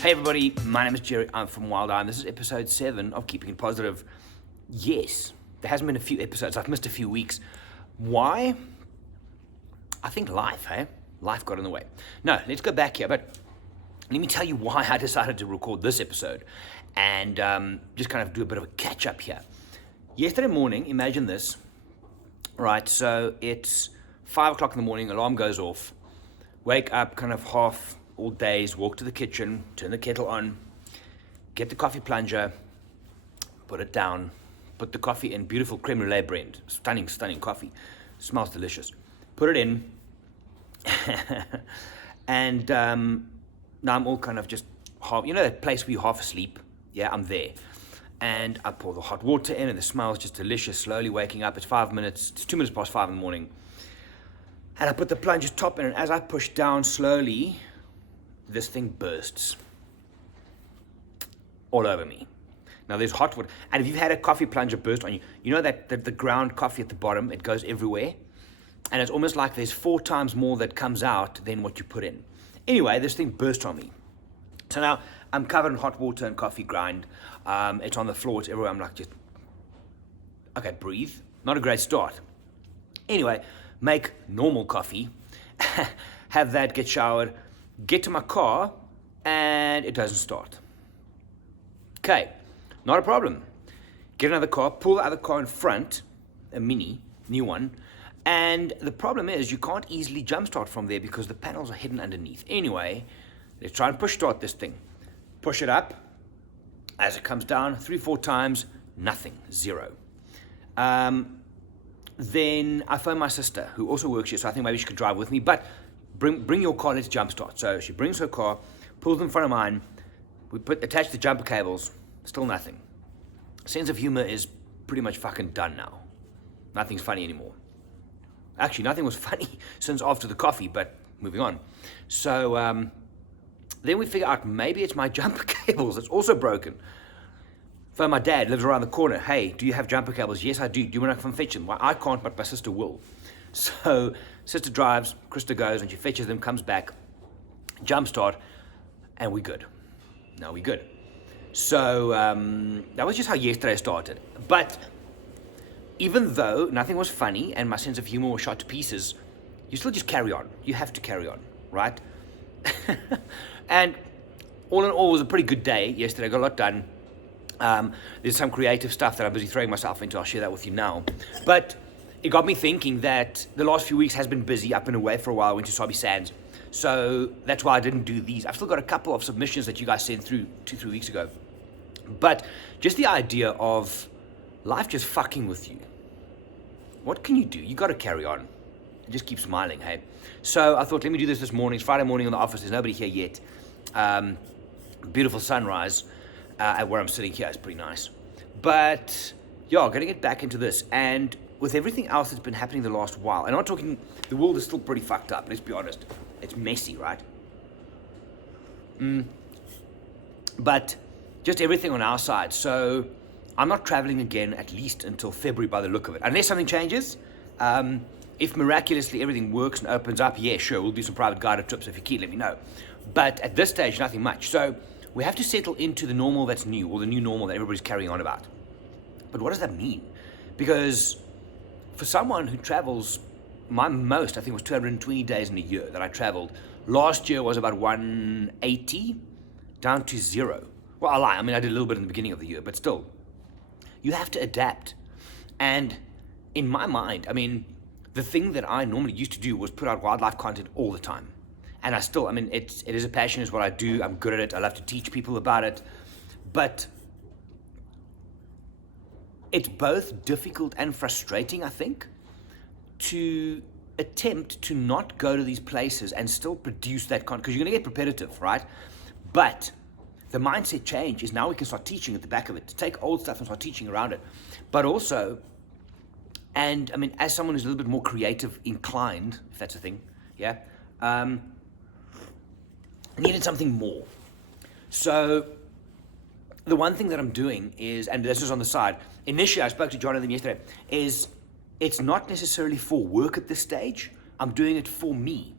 Hey everybody, my name is Gerry, I'm from Walt and I, and this is episode 7 of Keeping It Positive. Yes, there hasn't been a few episodes, I've missed a few weeks. Why? I think life, hey? Life got in the way. No, let's go back here, but let me tell you why I decided to record this episode and just kind of do a bit of a catch-up here. Yesterday morning, imagine this, right, so it's 5 o'clock in the morning, alarm goes off, wake up kind of half all days, walk to the kitchen, turn the kettle on, get the coffee plunger, put it down, put the coffee in, beautiful creme brulee blend, stunning coffee, smells delicious. Put it in, and now I'm all kind of just half, you know that place where you're half asleep? Yeah, I'm there. And I pour the hot water in and the smell's just delicious, slowly waking up. It's 2 minutes past 5 in the morning. And I put the plunger top in, and as I push down slowly, this thing bursts all over me. Now there's hot water, and if you've had a coffee plunger burst on you, you know that the ground coffee at the bottom, it goes everywhere, and it's almost like there's 4 times more that comes out than what you put in. Anyway, this thing burst on me. So now I'm covered in hot water and coffee grind. It's on the floor, it's everywhere. I'm like, just, okay, breathe. Not a great start. Anyway, make normal coffee, have that, get showered, get to my car, and it doesn't start. Okay, not a problem. Get another car, pull the other car in front, a mini, new one, and the problem is you can't easily jump start from there because the panels are hidden underneath. Anyway, let's try and push start this thing. Push it up. As it comes down, 3-4 times, nothing, 0. Then I phone my sister, who also works here, so I think maybe she could drive with me, but bring your car, let's jump start. So she brings her car, pulls in front of mine, we attach the jumper cables, still nothing. Sense of humor is pretty much fucking done now. Nothing's funny anymore. Actually, nothing was funny since after the coffee, but moving on. So then we figure out maybe it's my jumper cables that's also broken. Phone my dad, lives around the corner. Hey, do you have jumper cables? Yes, I do. Do you want to come fetch them? Well, I can't, but my sister will. So sister drives, Krista goes, and she fetches them, comes back, jump start, and we're good. Now we're good. So that was just how yesterday started. But even though nothing was funny and my sense of humor was shot to pieces, you still just carry on. You have to carry on, right? And all in all, it was a pretty good day yesterday. I got a lot done. There's some creative stuff that I'm busy throwing myself into. I'll share that with you now. But it got me thinking that the last few weeks has been busy. I've been away for a while. I went to Sabi Sands. So that's why I didn't do these. I've still got a couple of submissions that you guys sent through 2-3 weeks ago. But just the idea of life just fucking with you. What can you do? You got to carry on. And just keep smiling, hey? So I thought, let me do this morning. It's Friday morning in the office. There's nobody here yet. Beautiful sunrise at where I'm sitting here. It's pretty nice. But yeah, I'm going to get back into this. And with everything else that's been happening the last while, and I'm not talking, the world is still pretty fucked up, let's be honest. It's messy, right? But just everything on our side. So I'm not traveling again at least until February by the look of it. Unless something changes. If miraculously everything works and opens up, yeah, sure, we'll do some private guided trips. If you keep, let me know. But at this stage, nothing much. So we have to settle into the normal that's new, or the new normal that everybody's carrying on about. But what does that mean? Because for someone who travels, my most, I think, was 220 days in a year that I traveled. Last year was about 180, down to 0. Well, I lie. I mean, I did a little bit in the beginning of the year, but still, you have to adapt. And in my mind, I mean, the thing that I normally used to do was put out wildlife content all the time. And I still, I mean, it is a passion, it's what I do. I'm good at it. I love to teach people about it. But it's both difficult and frustrating, I think, to attempt to not go to these places and still produce that content, because you're going to get repetitive, right? But the mindset change is now we can start teaching at the back of it, to take old stuff and start teaching around it. But also, and I mean, as someone who's a little bit more creative inclined, if that's a thing, yeah, needed something more. So the one thing that I'm doing is, and this is on the side, initially I spoke to Jonathan yesterday, is it's not necessarily for work at this stage. I'm doing it for me.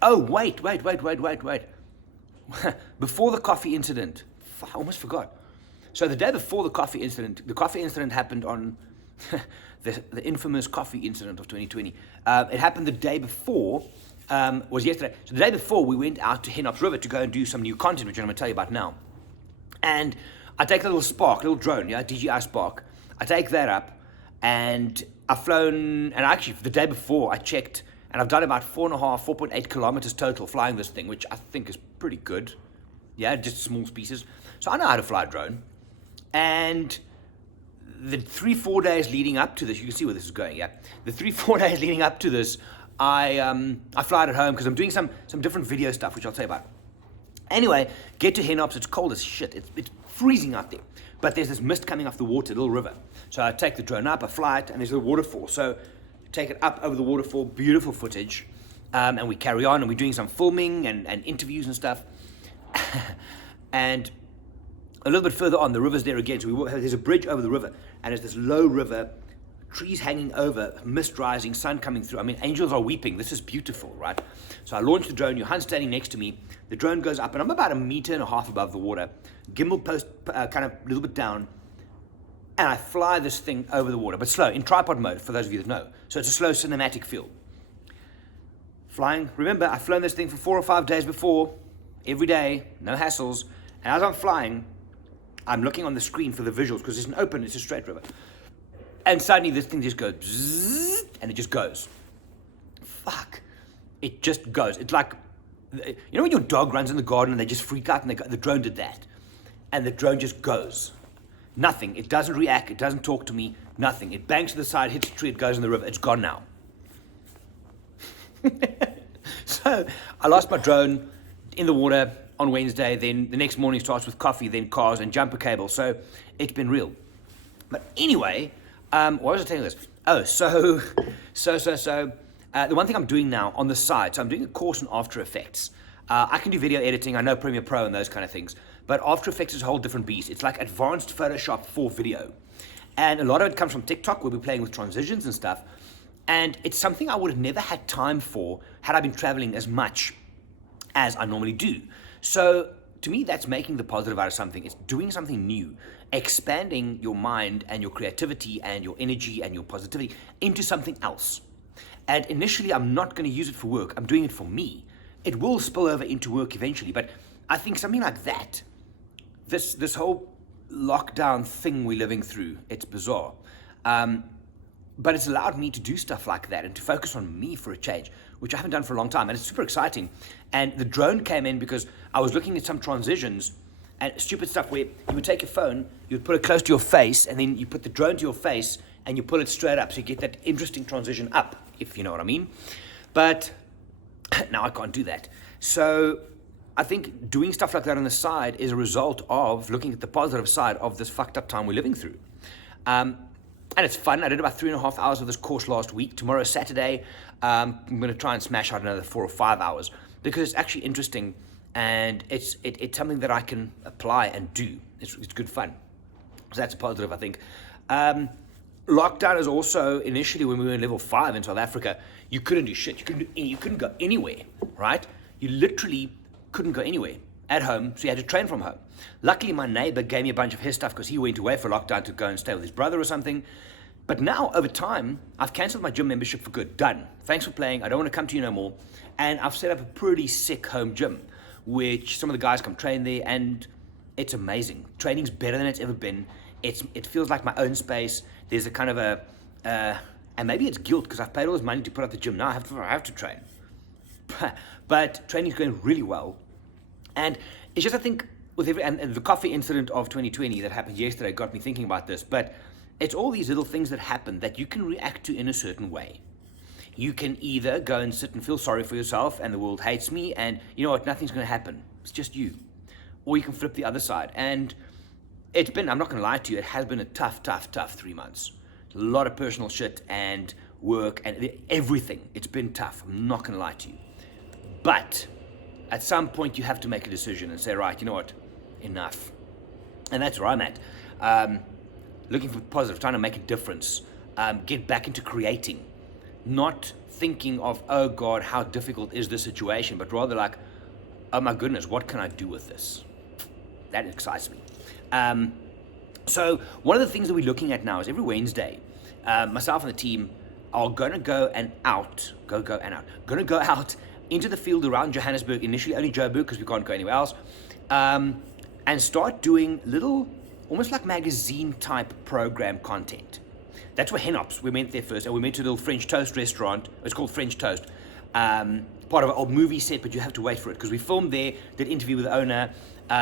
Oh, wait. before the coffee incident, I almost forgot. So the day before the coffee incident happened on the infamous coffee incident of 2020. It happened the day before, was yesterday. So the day before, we went out to Henops River to go and do some new content, which I'm going to tell you about now. And I take a little drone, DJI Spark. I take that up, and I've flown, and actually the day before I checked, and I've done about 4.8 kilometers total flying this thing, which I think is pretty good. Yeah, just small pieces. So I know how to fly a drone. And the 3-4 days leading up to this, you can see where this is going, yeah? The 3-4 days leading up to this, I fly it at home because I'm doing some different video stuff, which I'll tell you about. Anyway, get to Henops, it's cold as shit, it's freezing out there. But there's this mist coming off the water, little river. So I take the drone up, I fly it, and there's a waterfall. So take it up over the waterfall, beautiful footage. And we carry on, and we're doing some filming and interviews and stuff. And a little bit further on, the river's there again. So there's a bridge over the river, and there's this low river, trees hanging over, mist rising, sun coming through. I mean, angels are weeping. This is beautiful, right? So I launch the drone. Johan's standing next to me. The drone goes up, and I'm about 1.5 meters above the water. Gimbal post kind of a little bit down, and I fly this thing over the water, but slow, in tripod mode, for those of you that know. So it's a slow cinematic feel. Flying, remember, I've flown this thing for 4 or 5 days before, every day, no hassles. And as I'm flying, I'm looking on the screen for the visuals, because it's a straight river. And suddenly this thing just goes, bzzz, and it just goes. Fuck. It just goes. It's like, you know when your dog runs in the garden and they just freak out, and the drone did that. And the drone just goes. Nothing. It doesn't react. It doesn't talk to me. Nothing. It bangs to the side, hits a tree, it goes in the river. It's gone now. So I lost my drone in the water on Wednesday. Then the next morning starts with coffee, then cars and jumper cable. So it's been real. But anyway, what was I telling you this? Oh, so the one thing I'm doing now on the side, so I'm doing a course in After Effects. I can do video editing. I know Premiere Pro and those kind of things. But After Effects is a whole different beast. It's like advanced Photoshop for video. And a lot of it comes from TikTok. We'll be playing with transitions and stuff. And it's something I would have never had time for had I been traveling as much as I normally do. So to me, that's making the positive out of something. It's doing something new, expanding your mind and your creativity and your energy and your positivity into something else. And initially, I'm not going to use it for work. I'm doing it for me. It will spill over into work eventually. But I think something like that, this whole lockdown thing we're living through, it's bizarre. But it's allowed me to do stuff like that and to focus on me for a change, which I haven't done for a long time. And it's super exciting. And the drone came in because I was looking at some transitions and stupid stuff where you would take your phone, you would put it close to your face, and then you put the drone to your face and you pull it straight up. So you get that interesting transition up, if you know what I mean. But now I can't do that. So I think doing stuff like that on the side is a result of looking at the positive side of this fucked up time we're living through. And it's fun. I did about 3.5 hours of this course last week. Tomorrow, Saturday, I'm going to try and smash out another 4 or 5 hours because it's actually interesting and it's something that I can apply and do. It's good fun. So that's a positive, I think. Lockdown is also, initially when we were in level 5 in South Africa, you couldn't do shit. You couldn't go anywhere, right? You literally couldn't go anywhere at home, so you had to train from home. Luckily, my neighbor gave me a bunch of his stuff because he went away for lockdown to go and stay with his brother or something. But now, over time, I've canceled my gym membership for good. Done. Thanks for playing. I don't want to come to you no more. And I've set up a pretty sick home gym, which some of the guys come train there, and it's amazing. Training's better than it's ever been. It feels like my own space. There's a kind of and maybe it's guilt because I've paid all this money to put up the gym. Now I have to train. But training's going really well. And it's just, I think, and the coffee incident of 2020 that happened yesterday got me thinking about this, but it's all these little things that happen that you can react to in a certain way. You can either go and sit and feel sorry for yourself and the world hates me and you know what, nothing's going to happen. It's just you. Or you can flip the other side. And it's been, I'm not going to lie to you, it has been a tough 3 months. A lot of personal shit and work and everything. It's been tough. I'm not going to lie to you. But at some point you have to make a decision and say, right, you know what, enough. And that's where I'm at. Looking for positive, trying to make a difference, get back into creating, not thinking of, oh God, how difficult is this situation, but rather like, oh my goodness, what can I do with this? That excites me. So one of the things that we're looking at now is every Wednesday, myself and the team are going to go out into the field around Johannesburg, initially only Joburg because we can't go anywhere else, and start doing little, almost like magazine type program content. That's where Henops, we went there first, and we went to a little French toast restaurant. It's called French Toast, part of an old movie set, but you have to wait for it because we filmed there, did an interview with the owner.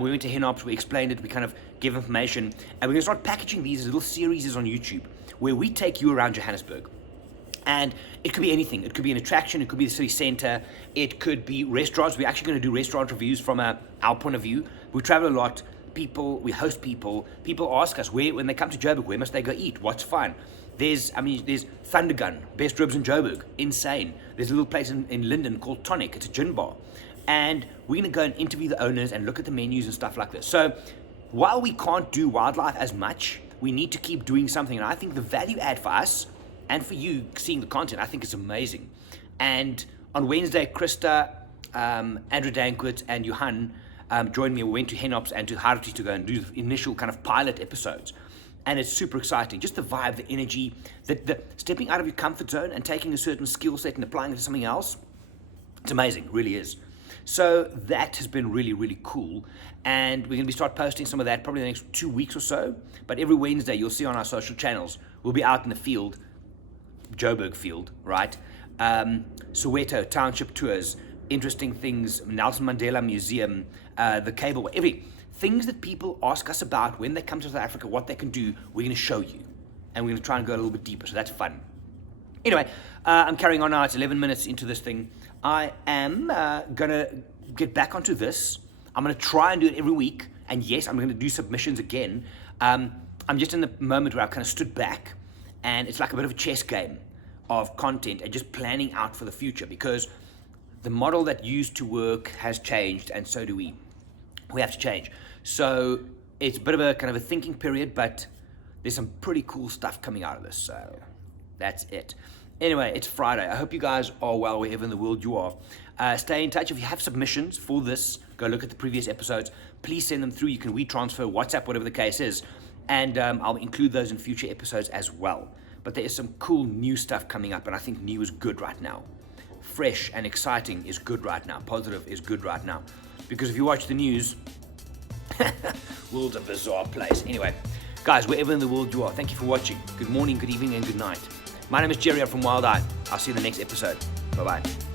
We went to Henops, we explained it, we kind of gave information, and we're going to start packaging these as little series on YouTube where we take you around Johannesburg. And it could be anything. It could be an attraction, it could be the city center, it could be restaurants. We're actually going to do restaurant reviews from our point of view. We travel a lot, we host people ask us, when they come to Joburg, where must they go eat? What's fun? There's Thundergun, best ribs in Joburg, insane. There's a little place in Linden called Tonic, it's a gin bar. And we're going to go and interview the owners and look at the menus and stuff like this. So while we can't do wildlife as much, we need to keep doing something. And I think the value add for us and for you seeing the content, I think it's amazing. And on Wednesday, Krista, Andrew Dankwitz, and Johan joined me. We went to Henops and to Harti to go and do the initial kind of pilot episodes. And it's super exciting. Just the vibe, the energy, the stepping out of your comfort zone and taking a certain skill set and applying it to something else. It's amazing, it really is. So that has been really, really cool. And we're going to start posting some of that probably in the next 2 weeks or so. But every Wednesday, you'll see on our social channels, we'll be out in the field, Joburg field, right? Soweto, township tours, interesting things, Nelson Mandela Museum, the cable, things that people ask us about when they come to South Africa, what they can do, we're going to show you. And we're going to try and go a little bit deeper, so that's fun. Anyway, I'm carrying on now. It's 11 minutes into this thing. I am going to get back onto this. I'm going to try and do it every week. And yes, I'm going to do submissions again. I'm just in the moment where I've kind of stood back. And it's like a bit of a chess game of content and just planning out for the future. Because the model that used to work has changed, and so do we. We have to change. So it's a bit of a kind of a thinking period, but there's some pretty cool stuff coming out of this. So that's it. Anyway, it's Friday. I hope you guys are well wherever in the world you are. Stay in touch. If you have submissions for this, go look at the previous episodes. Please send them through. You can WeTransfer, WhatsApp, whatever the case is. And I'll include those in future episodes as well. But there is some cool new stuff coming up, and I think new is good right now. Fresh and exciting is good right now. Positive is good right now. Because if you watch the news, world's a bizarre place. Anyway, guys, wherever in the world you are, thank you for watching. Good morning, good evening, and good night. My name is Gerry. I'm from Wild Eye. I'll see you in the next episode. Bye-bye.